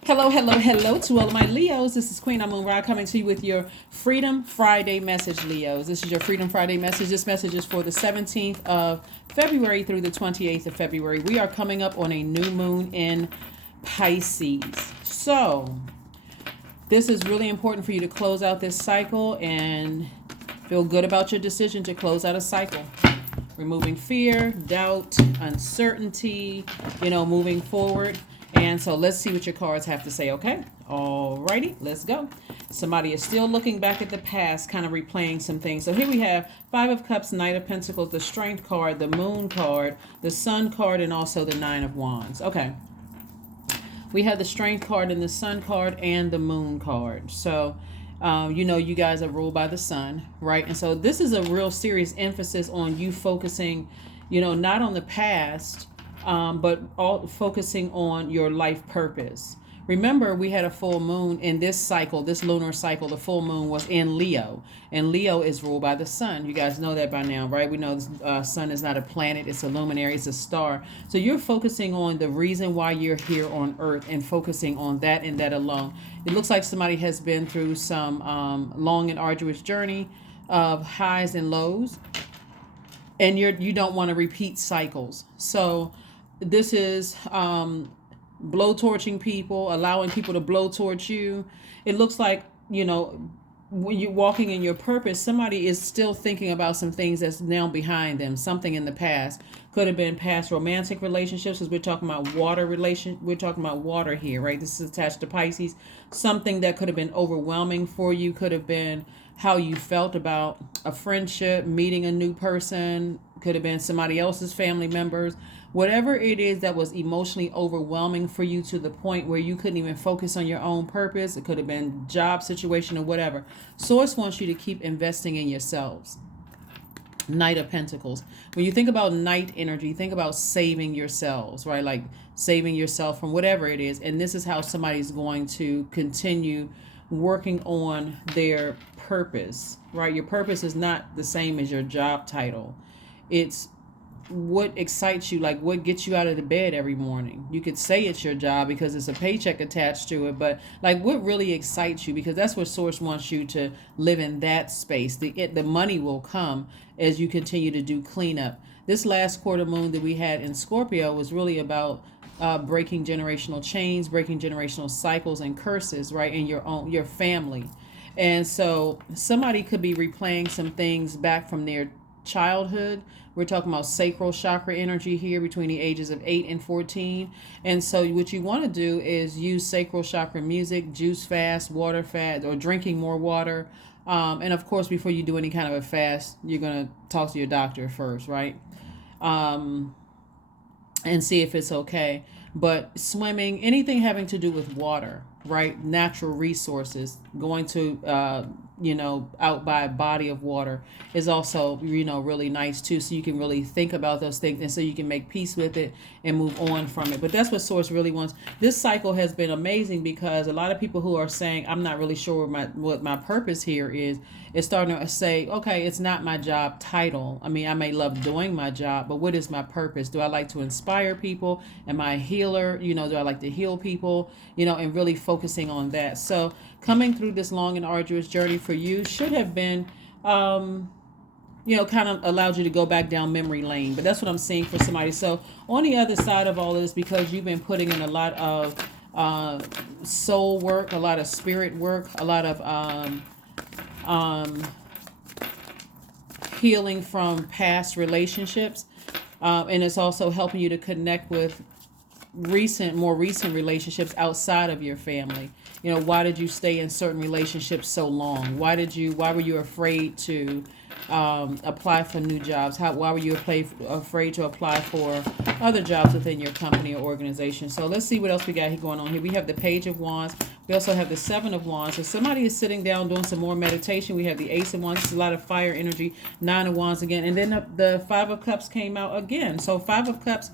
Hello, hello, hello to all of my Leos. This is Queen Amun Ra coming to you with your Freedom Friday message, Leos. This is your Freedom Friday message. This message is for the 17th of February through the 28th of February. We are coming up on a new moon in Pisces. So, this is really important for you to close out this cycle and feel good about your decision to close out a cycle. Removing fear, doubt, uncertainty, moving forward. And so let's see what your cards have to say, okay? Alrighty, let's go. Somebody is still looking back at the past, kind of replaying some things. So here we have Five of Cups, Knight of Pentacles, the Strength card, the Moon card, the Sun card, and also the Nine of Wands. Okay. We have the Strength card and the Sun card and the Moon card. So, you guys are ruled by the Sun, right? And so this is a real serious emphasis on you focusing, not on the past, but all focusing on your life purpose. Remember, we had a full moon in this cycle, this lunar cycle. The full moon was in Leo, and Leo is ruled by the sun. You guys know that by now, right? We know the sun is not a planet, it's a luminary, it's a star. So you're focusing on the reason why you're here on Earth and focusing on that and that alone. It looks like somebody has been through some long and arduous journey of highs and lows, and you don't want to repeat cycles. So this is blowtorching people, allowing people to blow towards you. It looks like, when you're walking in your purpose, somebody is still thinking about some things that's now behind them, something in the past. Could have been past romantic relationships, because we're talking about we're talking about water here, right? This is attached to Pisces. Something that could have been overwhelming for you, could have been how you felt about a friendship, meeting a new person, could have been somebody else's family members. Whatever it is that was emotionally overwhelming for you to the point where you couldn't even focus on your own purpose. It could have been job situation or whatever. Source wants you to keep investing in yourselves. Knight of Pentacles. When you think about Knight energy, think about saving yourselves, right? Like saving yourself from whatever it is. And this is how somebody's going to continue working on their purpose, right? Your purpose is not the same as your job title. It's what excites you, like what gets you out of the bed every morning. You could say it's your job because it's a paycheck attached to it, but like what really excites you, because that's what source wants you to live in, that space. The money will come as you continue to do cleanup. This last quarter moon that we had in Scorpio was really about breaking generational chains, breaking generational cycles and curses, right, in your family. And so somebody could be replaying some things back from their childhood. We're talking about sacral chakra energy here between the ages of 8 and 14. And so what you want to do is use sacral chakra music, juice fast, water fast, or drinking more water. And of course, before you do any kind of a fast, you're going to talk to your doctor first, right? And see if it's okay. But swimming, anything having to do with water, right? Natural resources, going to, out by a body of water is also, really nice too. So you can really think about those things and so you can make peace with it and move on from it. But that's what Source really wants. This cycle has been amazing because a lot of people who are saying, I'm not really sure what my purpose here is starting to say, okay, it's not my job title. I mean, I may love doing my job, but what is my purpose? Do I like to inspire people? Am I a healer? Do I like to heal people? And really focusing on that. So coming through this long and arduous journey for you should have been, kind of allowed you to go back down memory lane. But that's what I'm seeing for somebody. So on the other side of all of this, because you've been putting in a lot of soul work, a lot of spirit work, a lot of healing from past relationships, and it's also helping you to connect with more recent relationships outside of your family. Why did you stay in certain relationships so long? Why were you afraid to apply for new jobs? Why were you afraid to apply for other jobs within your company or organization? So let's see what else we got here going on here. We have the Page of Wands. We also have the Seven of Wands. So somebody is sitting down doing some more meditation. We have the Ace of Wands. It's a lot of fire energy. Nine of Wands again. And then the Five of Cups came out again. So Five of Cups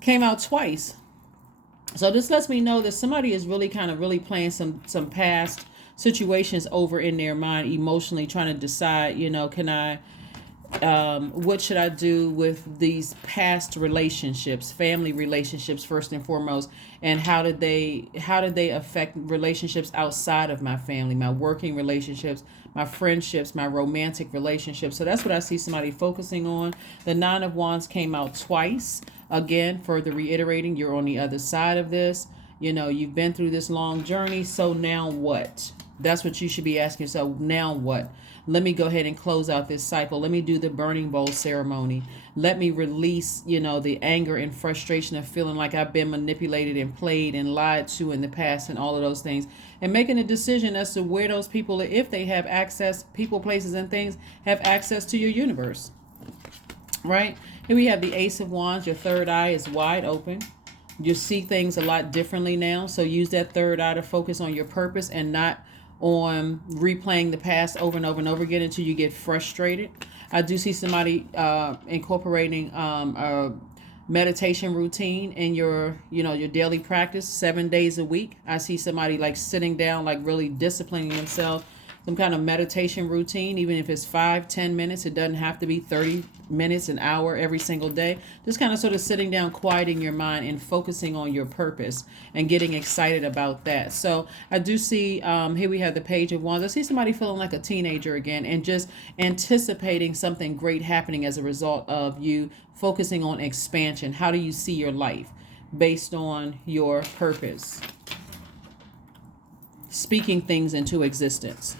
came out twice. So this lets me know that somebody is really playing some past situations over in their mind emotionally, trying to decide, can I What should I do with these past relationships, family relationships first and foremost, and how did they affect relationships outside of my family, my working relationships, my friendships, my romantic relationships. So that's what I see somebody focusing on. The Nine of Wands came out twice. Again, further reiterating, you're on the other side of this. You've been through this long journey. So now what? That's what you should be asking yourself. Now what? Let me go ahead and close out this cycle. Let me do the burning bowl ceremony. Let me release, the anger and frustration of feeling like I've been manipulated and played and lied to in the past and all of those things. And making a decision as to where those people, if they have access, people, places, and things, have access to your universe. Right? Here we have the Ace of Wands. Your third eye is wide open. You see things a lot differently now. So use that third eye to focus on your purpose and not on replaying the past over and over and over again until you get frustrated. I do see somebody incorporating a meditation routine in your daily practice 7 days a week. I see somebody like sitting down, like really disciplining themselves, some kind of meditation routine, even if it's 5-10 minutes. It doesn't have to be 30 minutes, an hour every single day. Just kind of sort of sitting down, quieting your mind and focusing on your purpose and getting excited about that. So I do see, here we have the Page of Wands. I see somebody feeling like a teenager again and just anticipating something great happening as a result of you focusing on expansion. How do you see your life based on your purpose? Speaking things into existence.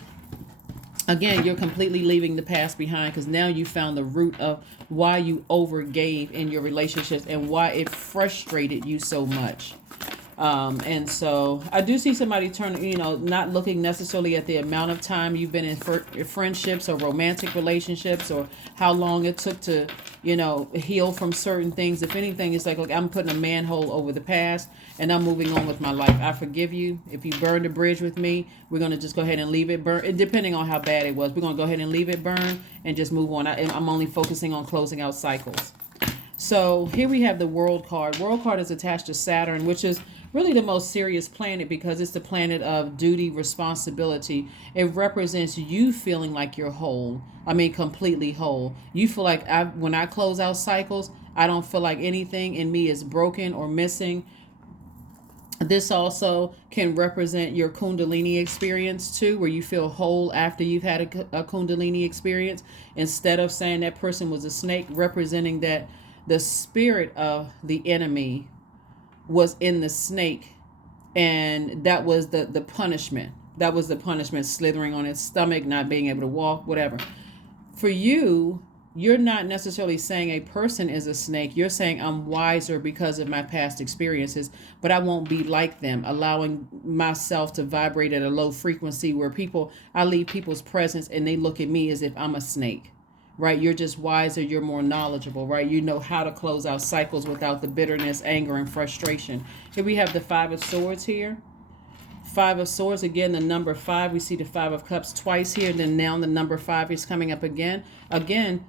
Again, you're completely leaving the past behind because now you found the root of why you overgave in your relationships and why it frustrated you so much. And so I do see somebody not looking necessarily at the amount of time you've been in friendships or romantic relationships or how long it took to, heal from certain things. If anything, it's like, look, I'm putting a manhole over the past and I'm moving on with my life. I forgive you. If you burned a bridge with me, we're going to just go ahead and leave it burn. Depending on how bad it was, we're going to go ahead and leave it burn and just move on. I'm only focusing on closing out cycles. So here we have the World card. World card is attached to Saturn, which is really the most serious planet because it's the planet of duty, responsibility. It represents you feeling like you're whole. Completely whole. You feel like when I close out cycles, I don't feel like anything in me is broken or missing. This also can represent your Kundalini experience too, where you feel whole after you've had a Kundalini experience. Instead of saying that person was a snake, representing that the spirit of the enemy was in the snake, and that was the punishment. That was the punishment, slithering on its stomach, not being able to walk, whatever. For you, you're not necessarily saying a person is a snake. You're saying I'm wiser because of my past experiences, but I won't be like them, allowing myself to vibrate at a low frequency where I leave people's presence and they look at me as if I'm a snake. Right? You're just wiser. You're more knowledgeable, right? You know how to close out cycles without the bitterness, anger, and frustration. Here we have the Five of Swords here. Five of Swords, again, the number 5. We see the Five of Cups twice here. Then now the number 5 is coming up again. Again,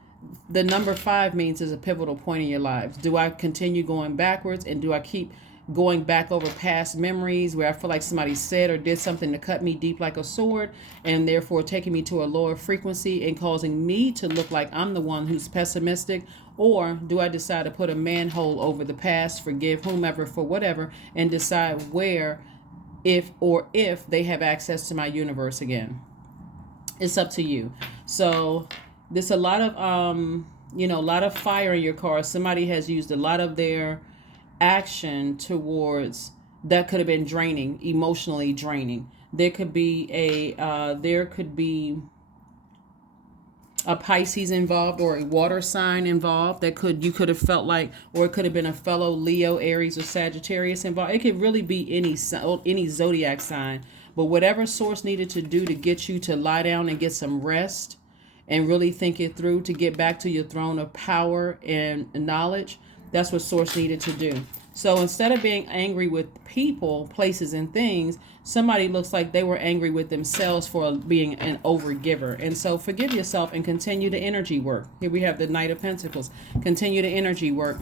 the number 5 means is a pivotal point in your lives. Do I continue going backwards, and do I keep going back over past memories where I feel like somebody said or did something to cut me deep like a sword, and therefore taking me to a lower frequency and causing me to look like I'm the one who's pessimistic? Or do I decide to put a manhole over the past, forgive whomever for whatever, and decide where, if they have access to my universe again? It's up to you. So there's a lot of a lot of fire in your cards. Somebody has used a lot of their action towards that could have been draining, emotionally draining. There could be a Pisces involved or a water sign involved you could have felt like, or it could have been a fellow Leo, Aries, or Sagittarius involved. It could really be any zodiac sign, but whatever source needed to do to get you to lie down and get some rest and really think it through to get back to your throne of power and knowledge. That's what source needed to do. So instead of being angry with people, places, and things, somebody looks like they were angry with themselves for being an overgiver. And so forgive yourself and continue the energy work. Here we have the Knight of Pentacles. Continue the energy work.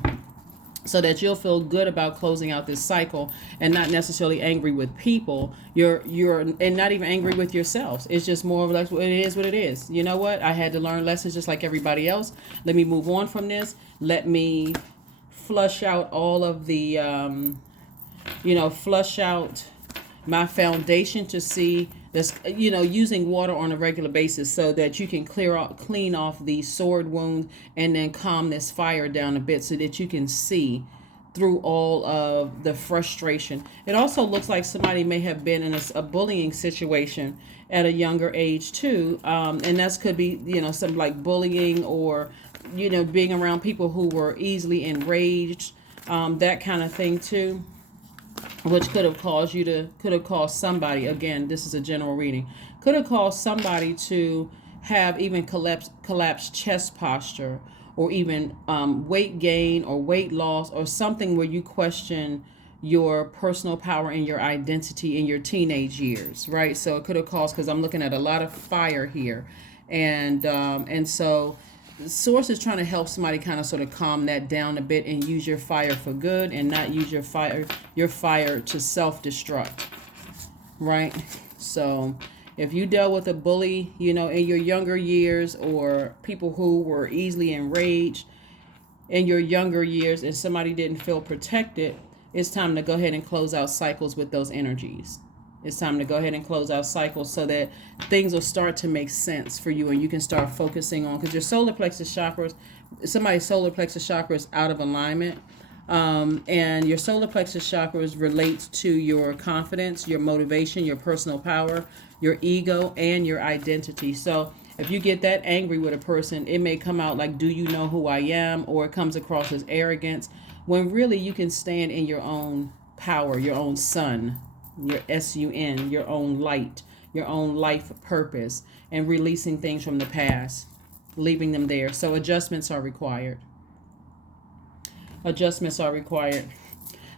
so that you'll feel good about closing out this cycle and not necessarily angry with people. You're and not even angry with yourselves. It's just more of like, it is what it is. You know what? I had to learn lessons just like everybody else. Let me move on from this. Let me flush out all of the flush out my foundation to see this, using water on a regular basis so that you can clean off the sword wound and then calm this fire down a bit so that you can see through all of the frustration. It also looks like somebody may have been in a bullying situation at a younger age too. And that could be, something like bullying or, being around people who were easily enraged, that kind of thing too, which could have caused somebody, again, this is a general reading, could have caused somebody to have even collapsed chest posture, or even weight gain or weight loss, or something where you question your personal power and your identity in your teenage years, right? So it could have caused, because I'm looking at a lot of fire here, and so the source is trying to help somebody kind of sort of calm that down a bit and use your fire for good and not use your fire to self-destruct, right? So if you dealt with a bully, in your younger years, or people who were easily enraged in your younger years and somebody didn't feel protected, it's time to go ahead and close out cycles with those energies. It's time to go ahead and close out cycles so that things will start to make sense for you and you can start focusing on, because your solar plexus chakras, somebody's solar plexus chakra is out of alignment. And your solar plexus chakras relates to your confidence, your motivation, your personal power, your ego, and your identity. So if you get that angry with a person, it may come out like, do you know who I am? Or it comes across as arrogance, when really you can stand in your own power, your own sun, your sun, your own light, your own life purpose, and releasing things from the past, leaving them there. So adjustments are required.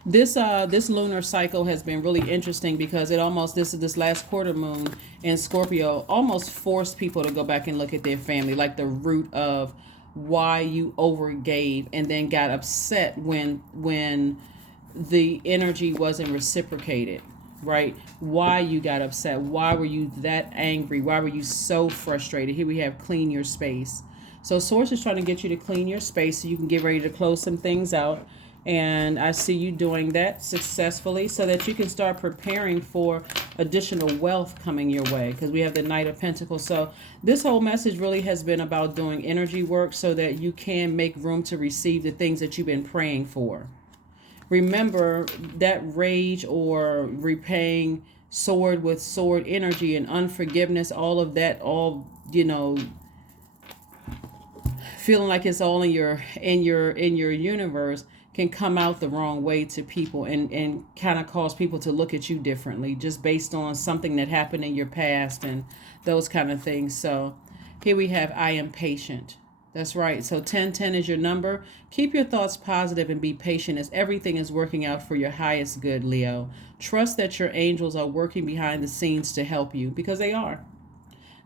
This lunar cycle has been really interesting because this last quarter moon in Scorpio almost forced people to go back and look at their family, like the root of why you overgave and then got upset when the energy wasn't reciprocated, right? Why you got upset? Why were you that angry? Why were you so frustrated? Here we have clean your space. So Source is trying to get you to clean your space so you can get ready to close some things out. And I see you doing that successfully so that you can start preparing for additional wealth coming your way, because we have the Knight of Pentacles. So this whole message really has been about doing energy work so that you can make room to receive the things that you've been praying for. Remember that rage or repaying sword with sword energy and unforgiveness, all of that, feeling like it's all in your universe, can come out the wrong way to people and kind of cause people to look at you differently just based on something that happened in your past and those kind of things. So here we have I am patient. That's right. So 1010 is your number. Keep your thoughts positive and be patient as everything is working out for your highest good, Leo. Trust that your angels are working behind the scenes to help you, because they are.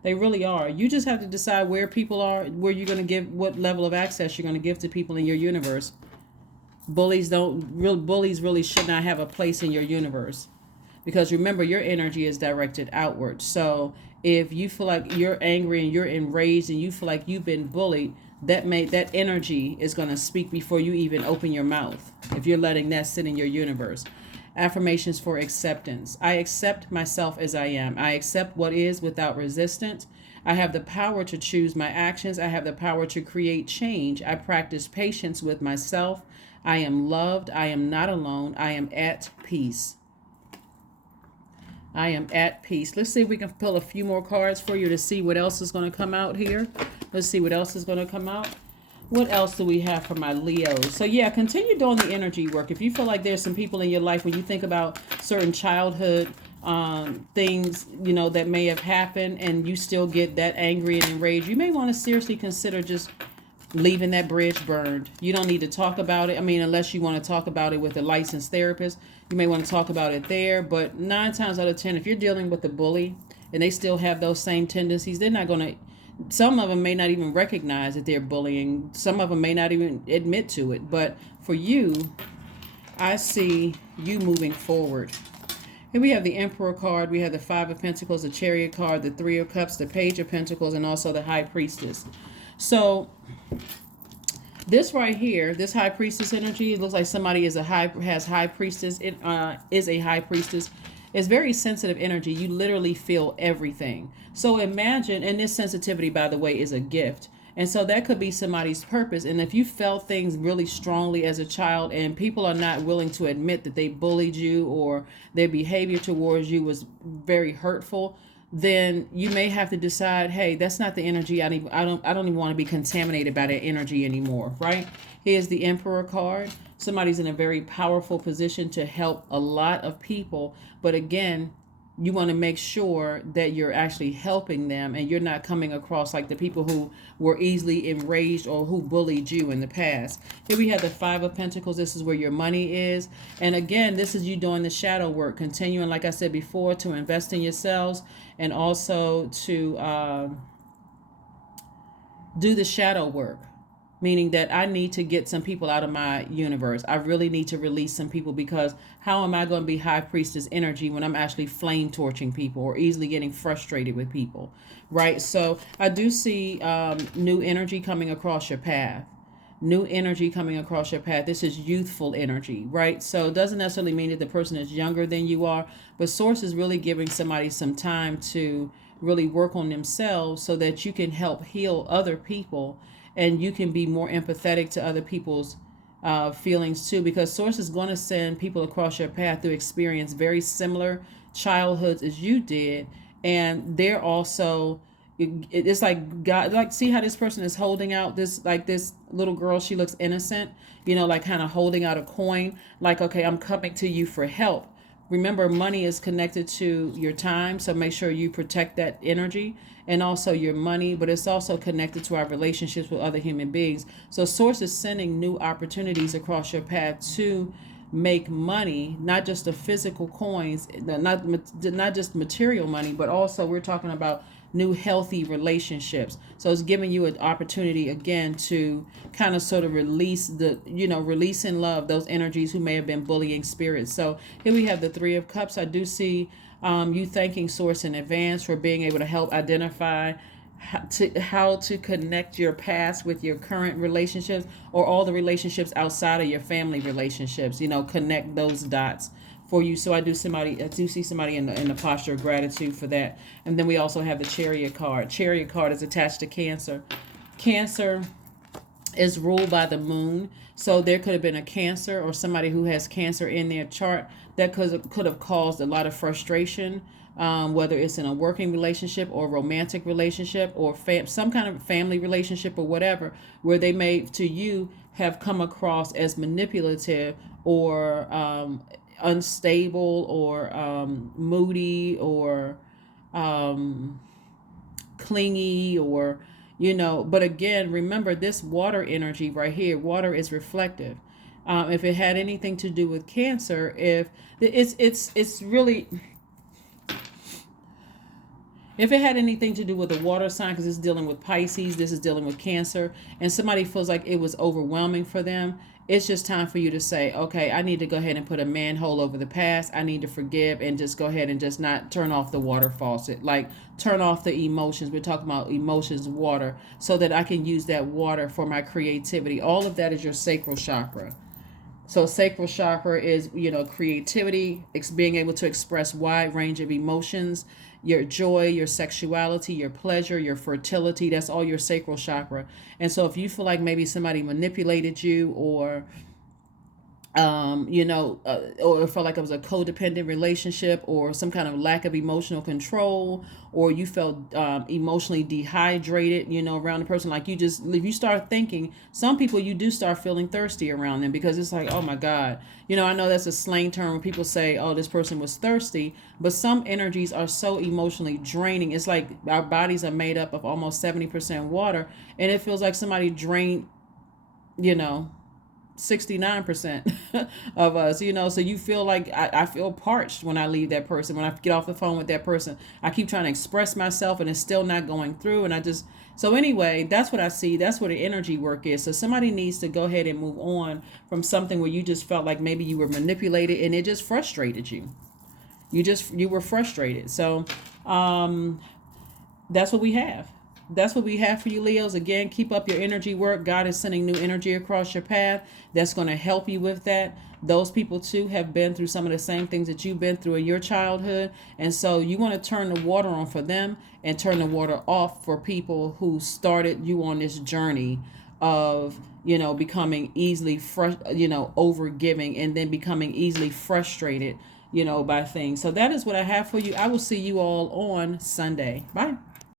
They really are. You just have to decide where people are, where you're going to give, what level of access you're going to give to people in your universe. Bullies really should not have a place in your universe, because remember, your energy is directed outward. So if you feel like you're angry and you're enraged and you feel like you've been bullied, that energy is going to speak before you even open your mouth, if you're letting that sit in your universe. Affirmations for acceptance. I accept myself as I am. I accept what is without resistance. I have the power to choose my actions. I have the power to create change. I practice patience with myself. I am loved. I am not alone. I am at peace. I am at peace. Let's see if we can pull a few more cards for you to see what else is going to come out here. Let's see what else is going to come out. What else do we have for my Leos? So yeah, continue doing the energy work. If you feel like there's some people in your life, when you think about certain childhood things, that may have happened and you still get that angry and enraged, you may want to seriously consider just leaving that bridge burned. You don't need to talk about it. I mean, unless you want to talk about it with a licensed therapist, you may want to talk about it there. But 9 times out of 10, if you're dealing with a bully and they still have those same tendencies, they're not going to, Some of them may not even recognize that they're bullying. Some of them may not even admit to it. But for you, I see you moving forward. Here we have the Emperor card. We have the Five of Pentacles, the Chariot card, the Three of Cups, the Page of Pentacles, and also the High Priestess. So this right here, this High Priestess energy, it looks like somebody has High Priestess. It is a High Priestess. It's very sensitive energy. You literally feel everything. So imagine, and this sensitivity, by the way, is a gift. And so that could be somebody's purpose. And if you felt things really strongly as a child and people are not willing to admit that they bullied you or their behavior towards you was very hurtful, then you may have to decide, hey, that's not the energy. I don't even want to be contaminated by that energy anymore, right? Here's the Emperor card. Somebody's in a very powerful position to help a lot of people. But again, you want to make sure that you're actually helping them and you're not coming across like the people who were easily enraged or who bullied you in the past. Here we have the Five of Pentacles. This is where your money is. And again, this is you doing the shadow work, continuing, like I said before, to invest in yourselves and also to do the shadow work. Meaning that I need to get some people out of my universe. I really need to release some people, because how am I going to be High Priestess energy when I'm actually flame torching people or easily getting frustrated with people, right? So I do see new energy coming across your path. New energy coming across your path. This is youthful energy, right? So it doesn't necessarily mean that the person is younger than you are, but Source is really giving somebody some time to really work on themselves so that you can help heal other people and you can be more empathetic to other people's feelings too, because Source is going to send people across your path to experience very similar childhoods as you did, and they're also, it's like God, like, see how this person is holding out this, like this little girl, she looks innocent, like kind of holding out a coin, like, okay, I'm coming to you for help. Remember, money is connected to your time, so make sure you protect that energy and also your money, but it's also connected to our relationships with other human beings. So Source is sending new opportunities across your path to make money, not just the physical coins, not just material money, but also we're talking about new healthy relationships. So it's giving you an opportunity again to kind of sort of release release in love those energies who may have been bullying spirits. So here we have the Three of Cups. I do see you thanking Source in advance for being able to help identify how to connect your past with your current relationships or all the relationships outside of your family relationships, connect those dots for you. So I do see somebody in the posture of gratitude for that. And then we also have the Chariot card. Chariot card is attached to Cancer. Cancer is ruled by the moon. So there could have been a Cancer or somebody who has Cancer in their chart that could have caused a lot of frustration, whether it's in a working relationship or romantic relationship or some kind of family relationship or whatever, where they may to you have come across as manipulative or unstable or moody or clingy or but again, remember this water energy right here. Water is reflective. If it had anything to do with Cancer, if it's really, if it had anything to do with a water sign, because it's dealing with Pisces, this is dealing with Cancer, and somebody feels like it was overwhelming for them, it's just time for you to say, okay, I need to go ahead and put a manhole over the past. I need to forgive and just go ahead and just not turn off the water faucet. Like, turn off the emotions. We're talking about emotions, water, so that I can use that water for my creativity. All of that is your sacral chakra. So sacral chakra is, creativity, being able to express wide range of emotions, your joy, your sexuality, your pleasure, your fertility. That's all your sacral chakra. And so if you feel like maybe somebody manipulated you or or felt like it was a codependent relationship or some kind of lack of emotional control, or you felt emotionally dehydrated, around the person, like if you start thinking, some people, you do start feeling thirsty around them, because it's like, oh my God, I know that's a slang term when people say, oh, this person was thirsty, but some energies are so emotionally draining. It's like our bodies are made up of almost 70% water, and it feels like somebody drained, 69% of us, so you feel like I feel parched when I leave that person. When I get off the phone with that person, I keep trying to express myself and it's still not going through. And so anyway, that's what I see. That's where the energy work is. So somebody needs to go ahead and move on from something where you just felt like maybe you were manipulated and it just frustrated you. You were frustrated. So that's what we have. That's what we have for you, Leos. Again, keep up your energy work. God is sending new energy across your path. That's going to help you with that. Those people, too, have been through some of the same things that you've been through in your childhood. And so you want to turn the water on for them and turn the water off for people who started you on this journey of, becoming easily, overgiving and then becoming easily frustrated, by things. So that is what I have for you. I will see you all on Sunday. Bye.